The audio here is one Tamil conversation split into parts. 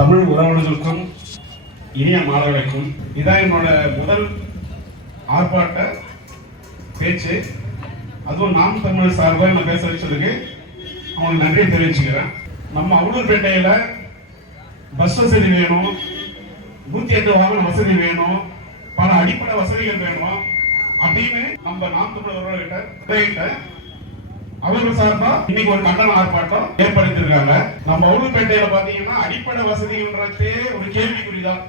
தமிழ் உறவுகளுக்கும் இனிய மாணவர்களுக்கும் இதான் என்னோட முதல் ஆர்ப்பாட்ட பேச்சு. அதுவும் நாம் தமிழ் சார்பாக நான் பேச வச்சதுக்கு அவங்களுக்கு நன்றியை தெரிவிச்சுக்கிறேன். நம்ம அவலூர்பேட்டையில பஸ் வசதி வேணும், 108 வாகன வசதி வேணும், பல அடிப்படை வசதிகள் வேணும் அப்படின்னு நம்ம நாம் தமிழ் உறவுகிட்ட அவர்கள் சார்பா இன்னைக்கு ஒரு கண்டன ஆர்ப்பாட்டம் ஏற்படுத்திருக்காங்க. நம்ம அவலூர்பேட்டையில பாத்தீங்கன்னா அடிப்படை வசதின்றதே ஒரு கேள்விக்குறிதான்.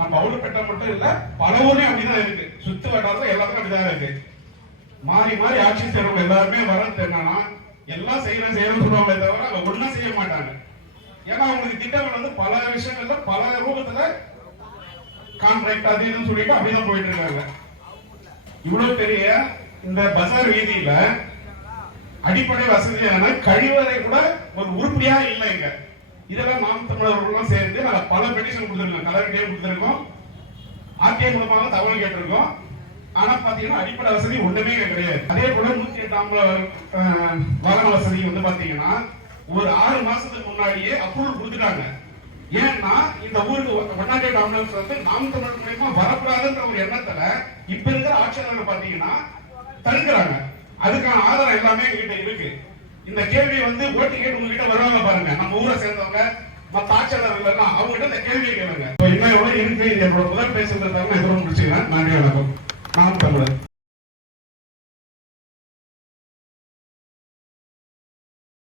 நம்ம அவலூர்பேட்டை மட்டும் இல்ல, பல ஊர்லயும் அப்படிதான் இருக்கு. சுத்து வட்டாரத்துல எல்லாத்துக்கும் அப்படிதான் இருக்கு. மாறி மாறி ஆட்சி செய்யறவங்க எல்லாருமே வரது என்னன்னா எல்லாம் செய்யறோம் சொல்லுவாங்களே தவிர அவங்க ஒன்னும் செய்ய மாட்டாங்க. ஏன்னா அவங்களுக்கு திட்டங்கள் வந்து பல விஷயங்கள்ல பல ரூபத்துல கான்ட்ராக்ட் அது இதுன்னு சொல்லிட்டு அப்படிதான் போயிட்டு இருக்காங்க. இவ்வளவு பெரிய இந்த பஜார் வீதியில அடிப்படை வசதியான கழிவறை கூட ஒரு உருப்படியா இல்லைங்க. இதெல்லாம் நாம் தமிழர்களும் சேர்ந்து நாங்கள் பல பெட்டிஷன் கொடுத்துருக்கோம், கலெக்டரே கொடுத்துருக்கோம், ஆர்டிஐ மூலமாக தகவல் கேட்டிருக்கோம். ஆனா பாத்தீங்கன்னா அடிப்படை வசதி ஒண்ணுமே கிடையாது. அதே போல 108 வாகன வசதி வந்து பாத்தீங்கன்னா ஒரு 6 மாசத்துக்கு முன்னாடியே அப்ரூவல் கொடுத்துட்டாங்க. ஏன்னா இந்த ஊருக்கு 108 ஆம்புலன்ஸ் வந்து நாம் தமிழர் மூலமா வரக்கூடாதுன்ற ஒரு எண்ணத்துல இப்ப இருக்கிற ஆட்சியாளர்கள் பாத்தீங்கன்னா தடுக்கிறாங்க. அதுக்கான ஆதாரம் எல்லாமே எங்ககிட்ட இருக்கு. இந்த கேள்வி வந்து ஓட்டு கேட்டு உங்ககிட்ட வருவாங்க பாருங்க, நம்ம ஊரை சேர்ந்தவங்க மற்ற ஆட்சியாளர்கள் எல்லாம் அவங்க கிட்ட இந்த கேள்வியை கேளுங்க. இன்னும் எவ்வளவு இருக்கு, என்னோட முதல் பேசுறதுக்காக நான் எதுவும் முடிச்சுக்கிறேன். நன்றி, வணக்கம். நாம் தமிழர்.